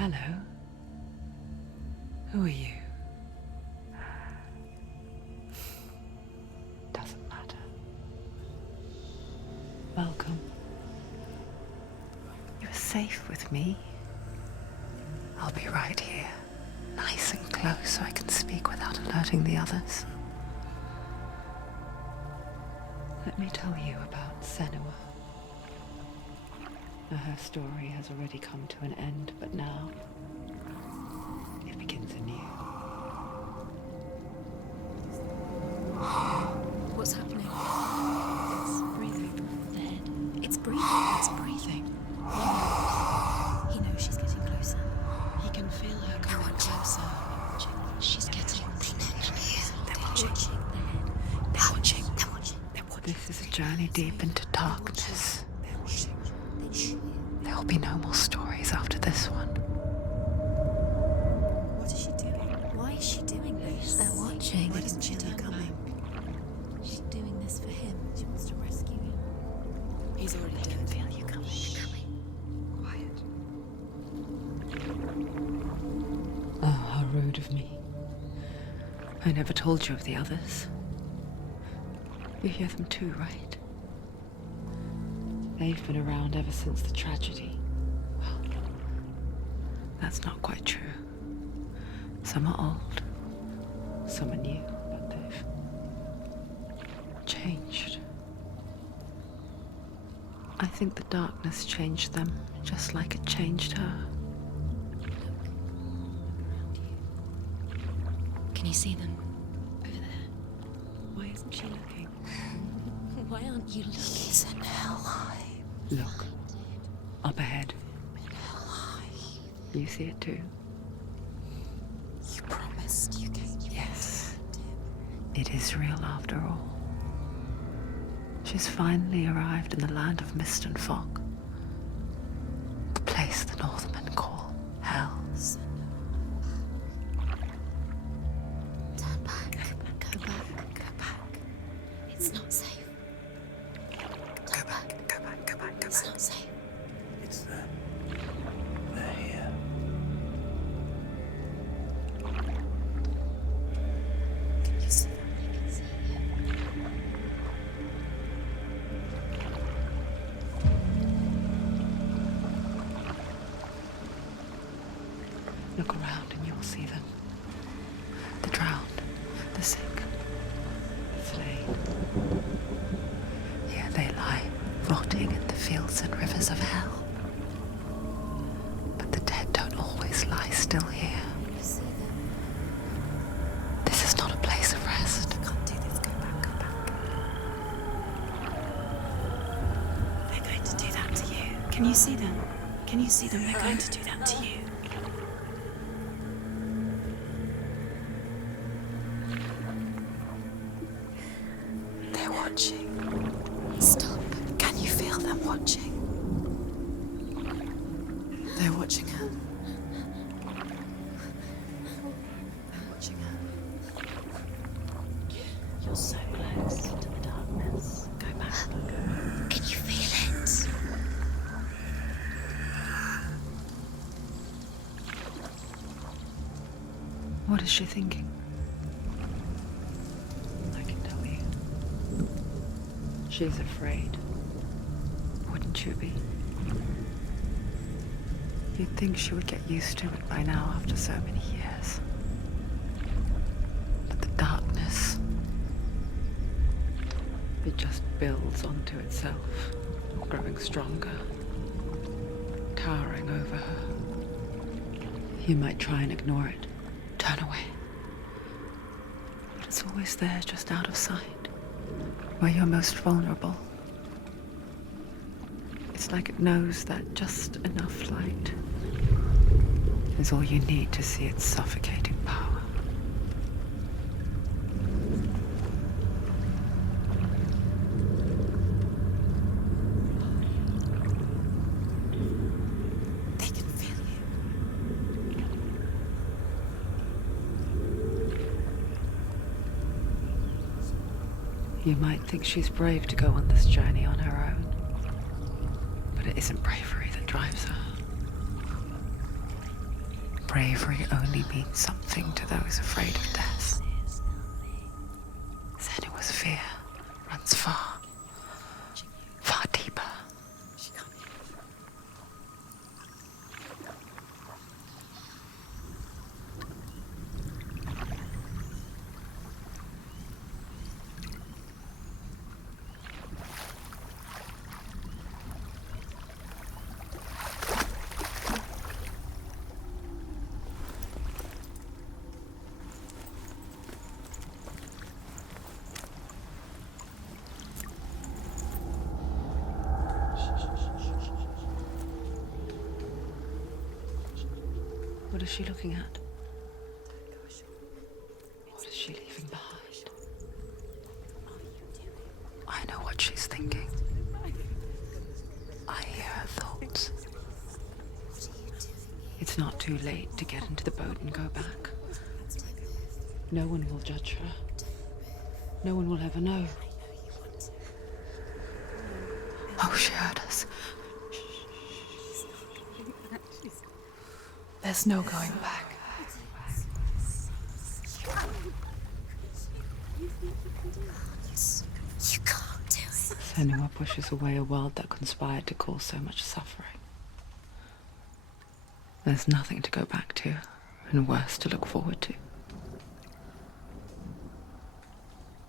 Hello. Who are you? Doesn't matter. Welcome. You're safe with me. I'll be right here, nice and close so I can speak without alerting the others. Let me tell you about Senua. Her story has already come to an end, but now it begins anew. What's happening? It's breathing. The head. It's breathing. It's breathing. He knows she's getting closer. He can feel her coming closer. She's getting closer. They're watching. They're watching. They're watching. They're watching. This is a journey deep into darkness. There will be no more stories after this one. What is she doing? Why is she doing this? They're watching. Why doesn't she know coming? She's doing this for him. She wants to rescue him. He's already dead. I can feel you coming. Quiet. Oh, how rude of me. I never told you of the others. You hear them too, right? They've been around ever since the tragedy. Well, that's not quite true. Some are old, some are new, but they've changed. I think the darkness changed them, just like it changed her. Can you see them? Over there. Why isn't she looking? Why aren't you looking? He's in Hellblade. Look, up ahead. You see it too? You promised you gave you. Yes. It is real after all. She's finally arrived in the land of mist and fog. The place the Northmen call Hell. Turn back. Go back. Go back. It's not safe. Go back, go back, go back, go It's back. not safe. It's them. They're here. Can you see them? I can see it. Look around and you will see them. The drowned, the sick, the slain. Here they lie, rotting in the fields and rivers of hell. But the dead don't always lie still here. You see them. This is not a place of rest. You can't do this. Go back, go back. They're going to do that to you. Can you see them? Can you see them? They're going to do that to you. They're watching. Stop. Can you feel them watching? They're watching her. They're watching her. You're so close to the darkness. Go back. Can you feel it? What is she thinking? I can tell you. She's afraid. Wouldn't you be? You'd think she would get used to it by now after so many years. But the darkness, it just builds onto itself, growing stronger, towering over her. You might try and ignore it, turn away. But it's always there, just out of sight, where you're most vulnerable. It's like it knows that just enough light is all you need to see its suffocating power. They can feel you. You might think she's brave to go on this journey on her own, but it isn't bravery that drives her. bravery only means something to those afraid of death. Senua's fear runs far, far deeper. What is she looking at? What is she leaving behind? I know what she's thinking. I hear her thoughts. It's not too late to get into the boat and go back. No one will judge her. No one will ever know. Oh, she heard us. There's no going back. You can't do it. Senua pushes away a world that conspired to cause so much suffering. There's nothing to go back to, and worse to look forward to.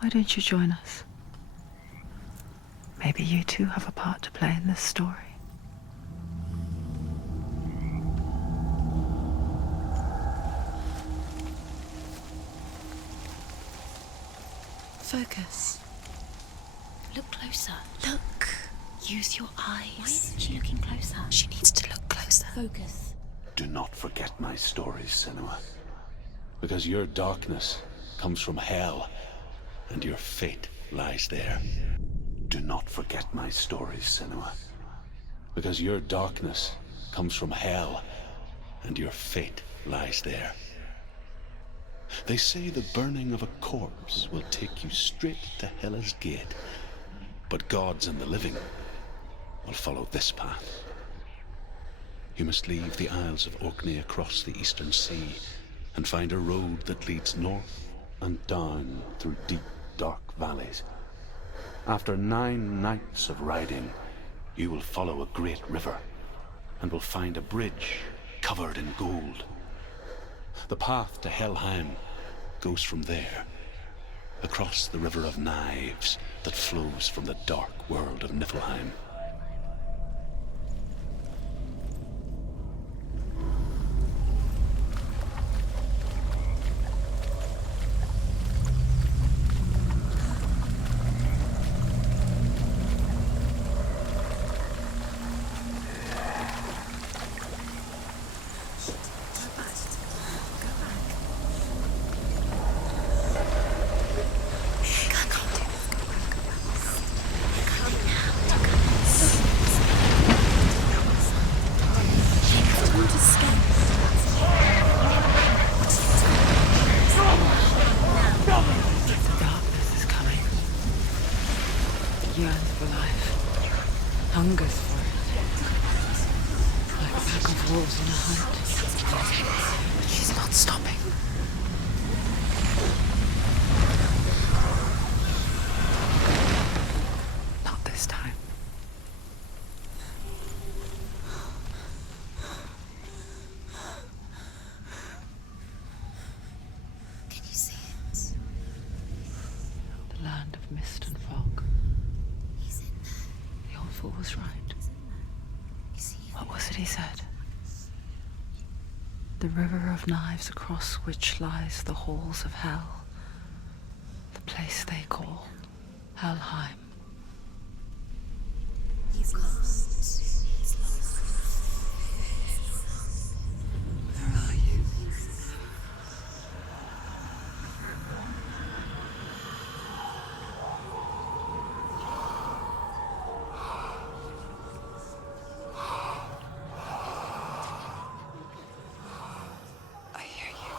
Why don't you join us? Maybe you too have a part to play in this story. Focus. Look closer. Look. Use your eyes. Why isn't she looking closer? She needs to look closer. Focus. Do not forget my stories, Senua. Because your darkness comes from hell, and your fate lies there. Do not forget my stories, Senua. Because your darkness comes from hell, and your fate lies there. They say the burning of a corpse will take you straight to Hela's gate, but gods and the living will follow this path. You must leave the Isles of Orkney across the eastern sea and find a road that leads north and down through deep, dark valleys. After 9 nights of riding, you will follow a great river and will find a bridge covered in gold. The path to Helheim goes from there, across the river of knives that flows from the dark world of Niflheim. Yearns for life, hungers for it, like a pack of wolves on a hunt. But she's not stopping. Not this time. Can you see it? The land of mist and fog. He's in there. The old fool was right. You see him? What was it he said? The river of knives across which lies the halls of hell. The place they call Helheim. He's lost. He's lost. Where are you? I hear you.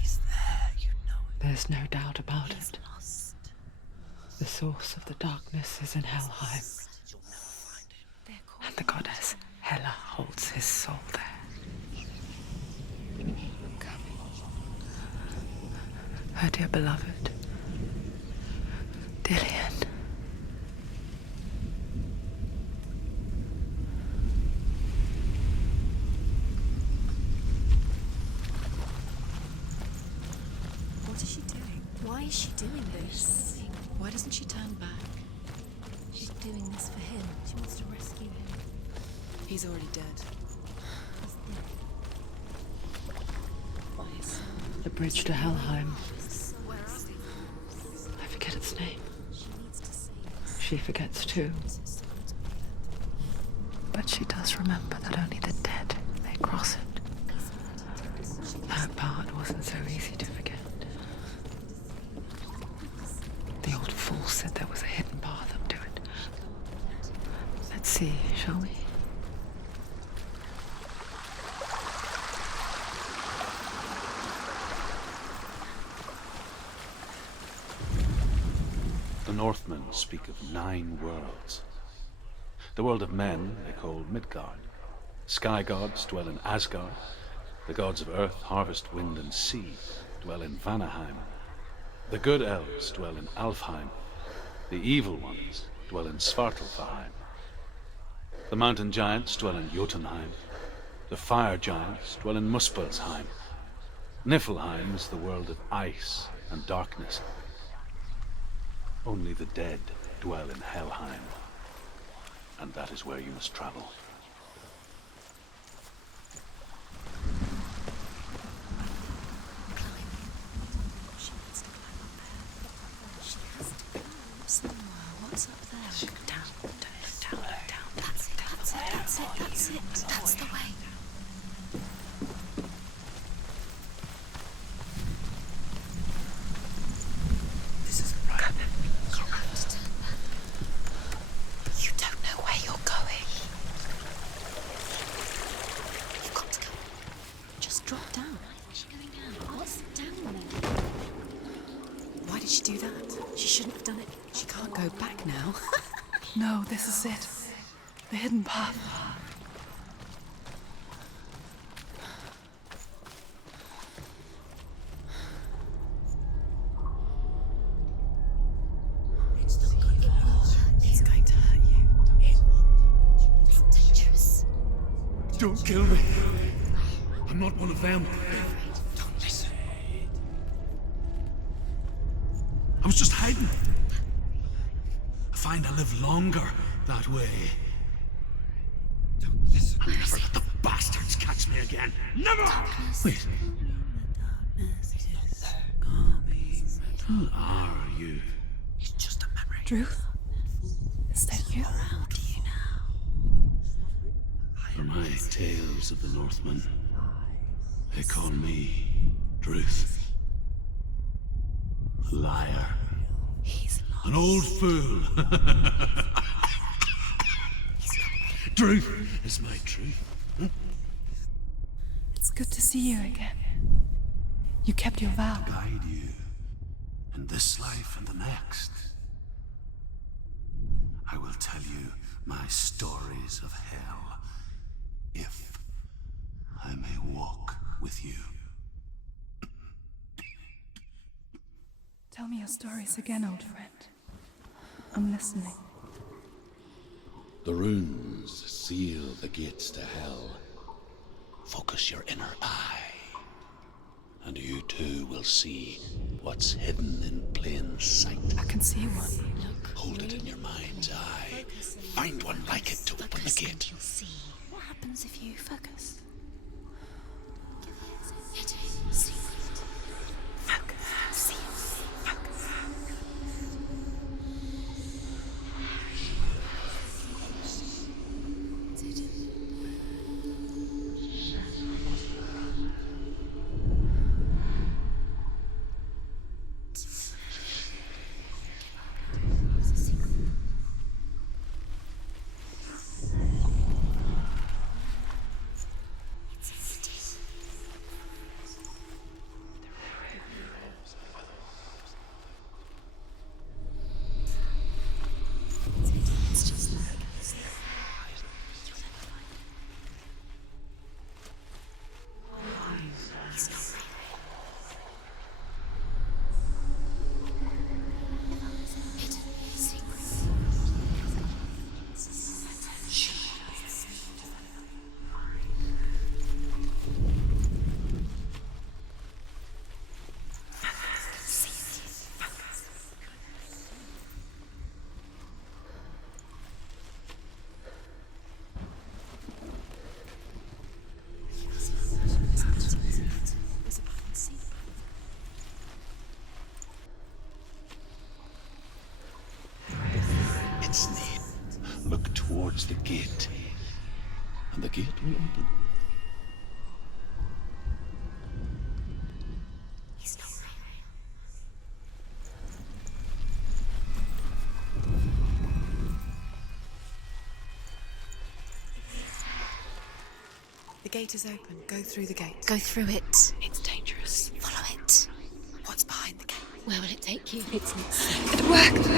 He's there, you know it. There's no doubt about He's it. lost. The source of the darkness is in Helheim, and the goddess Hela holds his soul there. Her dear beloved, Dillian. What is she doing? Why is she doing this? Why doesn't she turn back? She's doing this for him. She wants to rescue him. He's already dead. The bridge to Helheim. Where are we? I forget its name. She needs to save us. She forgets too. But she does remember that only the dead may cross it. That part wasn't so easy to forget. The old fool said there was a hidden path up to it. Let's see, shall we? The Northmen speak of 9 worlds. The world of men they call Midgard. Sky gods dwell in Asgard. The gods of earth, harvest, wind, and sea dwell in Vanaheim. The good elves dwell in Alfheim. The evil ones dwell in Svartalfheim. The mountain giants dwell in Jotunheim. The fire giants dwell in Muspelheim. Niflheim is the world of ice and darkness. Only the dead dwell in Helheim, and that is where you must travel. She needs to climb up there. She has to go. Somewhere. What's up there? Down. That's it. That's the way. This isn't right. You have to turn back. You don't know where you're going. You've got to go. Just drop down. Why is she going down? What's down there? Why did she do that? She shouldn't have done it. She can't go back now. No, this is it. The hidden path. It's going to hurt you. It's dangerous. Don't kill me. I'm not one of them. Don't listen. I was just hiding. I find I live longer that way. Don't listen. Never let the bastards catch me again. Never! Wait. Who are you? It's just a memory. Druth? Is that you? How do you know? For my tales of the Northmen, they call me Druth. Liar. He's lost. An old fool. Truth is my truth. It's good to see you again. You kept your vow. Guide you in this life and the next. I will tell you my stories of hell, if I may walk with you. Tell me your stories again, old friend. I'm listening. The runes seal the gates to hell. Focus your inner eye, and you too will see what's hidden in plain sight. I can see one. Hold it in your mind's eye. Find one like it to open the gate. You'll see. What happens if you focus? gate, and the gate will open. He's not right. The gate is open. Go through the gate. Go through it. It's dangerous. Follow it. What's behind the gate? Where will it take you? It's not safe. It worked.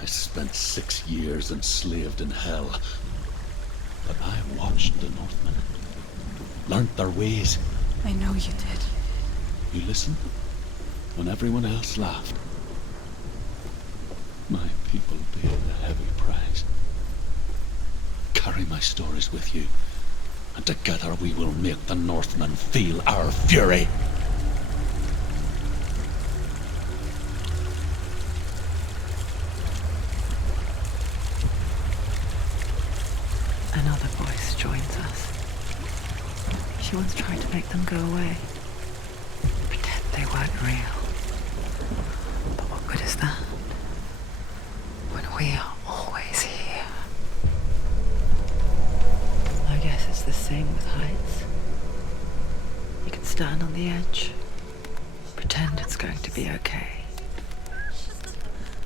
I spent 6 years enslaved in hell, but I watched the Northmen, learnt their ways. I know you did. You listened when everyone else laughed. My people paid a heavy price. Carry my stories with you, and together we will make the Northmen feel our fury. Another voice joins us. She once tried to make them go away. Pretend they weren't real. But what good is that? When we are always here. I guess it's the same with heights. You can stand on the edge, pretend it's going to be okay.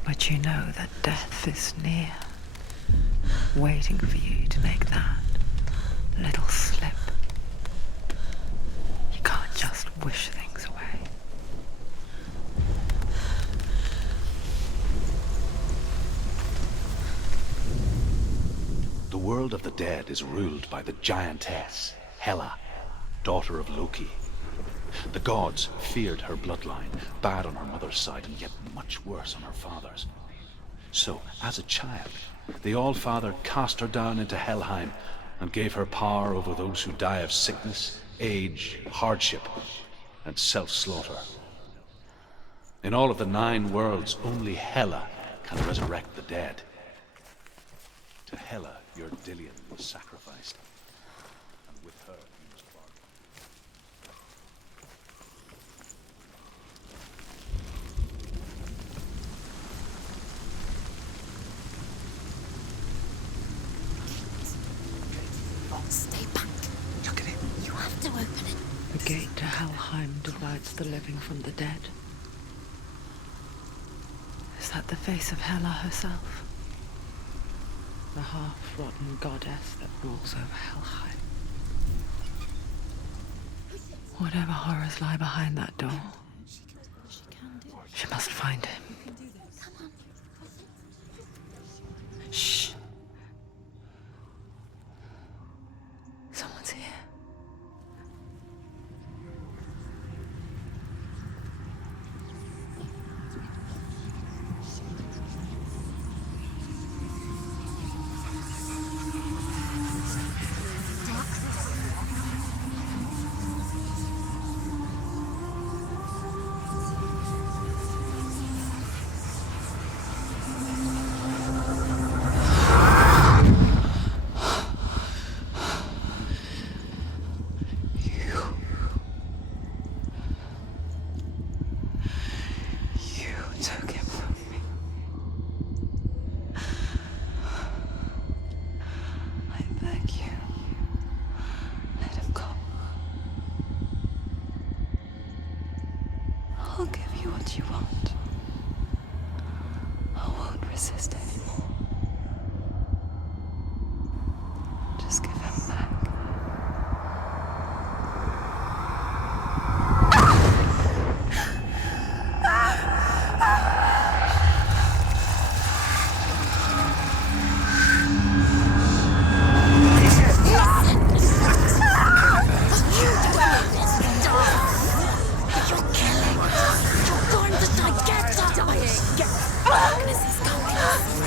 But you know that death is near, waiting for you to make that little slip. You can't just wish things away. The world of the dead is ruled by the giantess, Hela, daughter of Loki. The gods feared her bloodline, bad on her mother's side and yet much worse on her father's. So, as a child, the All-Father cast her down into Helheim and gave her power over those who die of sickness, age, hardship, and self-slaughter. In all of the 9 worlds, only Hela can resurrect the dead. To Hela, your Dillion was sacrificed, and with her you must bargain. Stay back. Look at it. You have to open it. The gate to Helheim divides the living from the dead. Is that the face of Hela herself? The half-rotten goddess that rules over Helheim. Whatever horrors lie behind that door, she must find him. Shh. Someone's here. I'll give you what you want. I won't resist anymore. Just give him back. You're going to die. Get dying. Darkness is coming.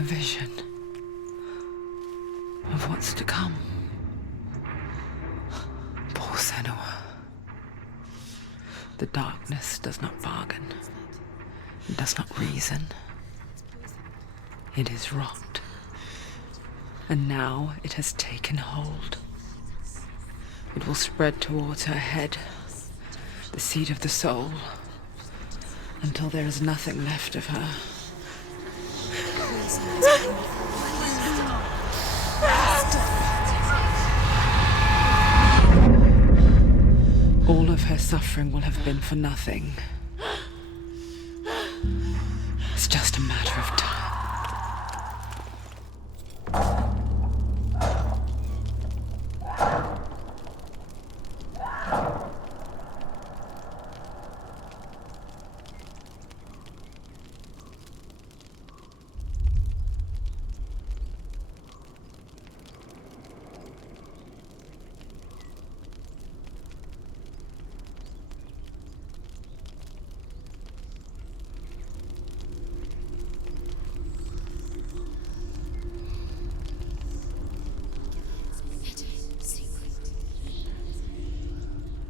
A vision of what's to come. Poor Senua. The darkness does not bargain. It does not reason. It is rot. And now it has taken hold. It will spread towards her head, the seat of the soul, until there is nothing left of her. All of her suffering will have been for nothing. It's just a matter of time.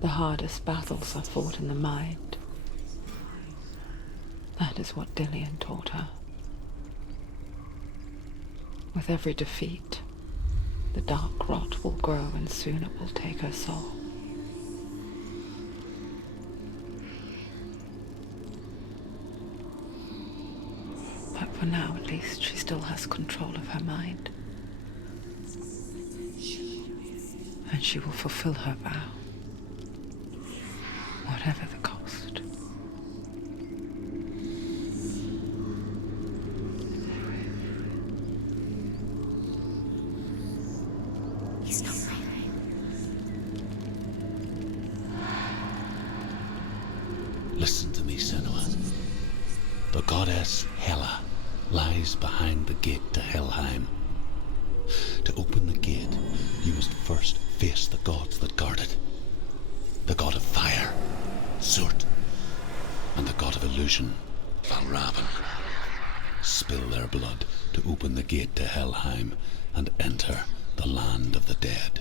The hardest battles are fought in the mind. That is what Dillian taught her. With every defeat, the dark rot will grow and soon it will take her soul. But for now, at least, she still has control of her mind. And she will fulfill her vow. Whatever the cost. He's not breathing. Listen to me, Senua. The goddess Hela lies behind the gate to Helheim. To open the gate, you must first face the gods that guard it. The god of fire, Surt, and the god of illusion, Valravan. Spill their blood to open the gate to Helheim and enter the land of the dead.